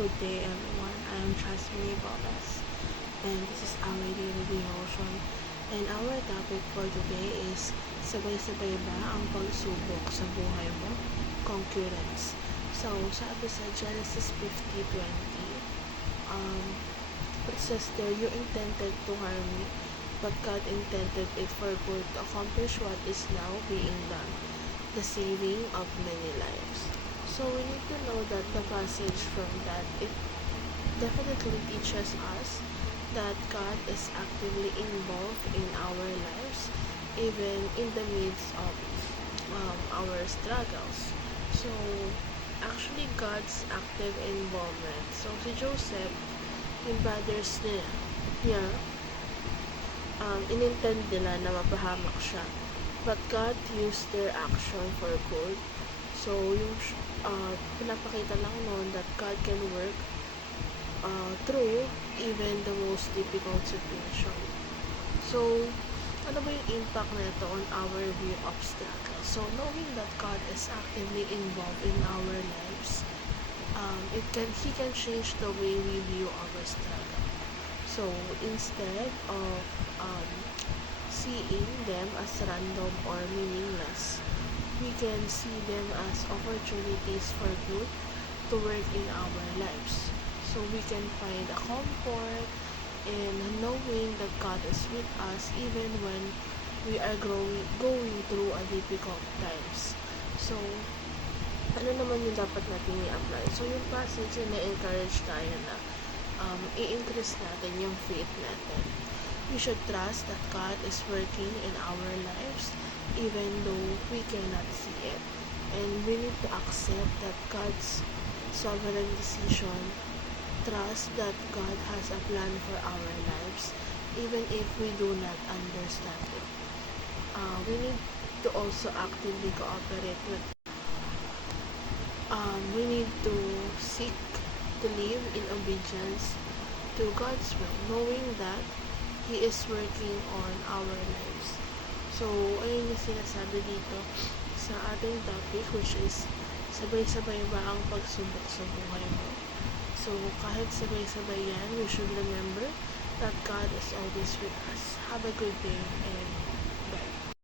Good day everyone, I am Jasmine Gomez and this is our daily devotion, and our topic for today is sabay-sabay ba ang pagsubok sa buhay mo? Concurrence. So, sabi sa Genesis 50:20, it says there, you intended to harm me, but God intended it for good to accomplish what is now being done, the saving of many lives. So we need to know that the passage from that, it definitely teaches us that God is actively involved in our lives, even in the midst of our struggles. So actually God's active involvement. So si Joseph, yung brothers niya, inintend nila na mapahamak siya. But God used their action for good. So, yung pinapakita lang noon that God can work through even the most difficult situation. So, ano ba yung impact nito on our view of struggle? So, knowing that God is actively involved in our lives, He can change the way we view our struggle. So, instead of seeing them as random or meaningless, we can see them as opportunities for good to work in our lives. So we can find a comfort in knowing that God is with us even when we are going through a difficult times. So, ano naman yung dapat natin i-apply? So, yung passage yung na-encourage tayo na i-increase natin yung faith natin. We should trust that God is working in our lives even though we cannot see it. And we need to accept that God's sovereign decision, trust that God has a plan for our lives even if we do not understand it. We need to also actively cooperate with we need to seek to live in obedience to God's will, knowing that He is working on our lives. So, ayun yung sinasabi dito sa ating topic, which is sabay-sabay ba ang pagsubok sa buhay mo? So, kahit sabay-sabay yan, we should remember that God is always with us. Have a good day and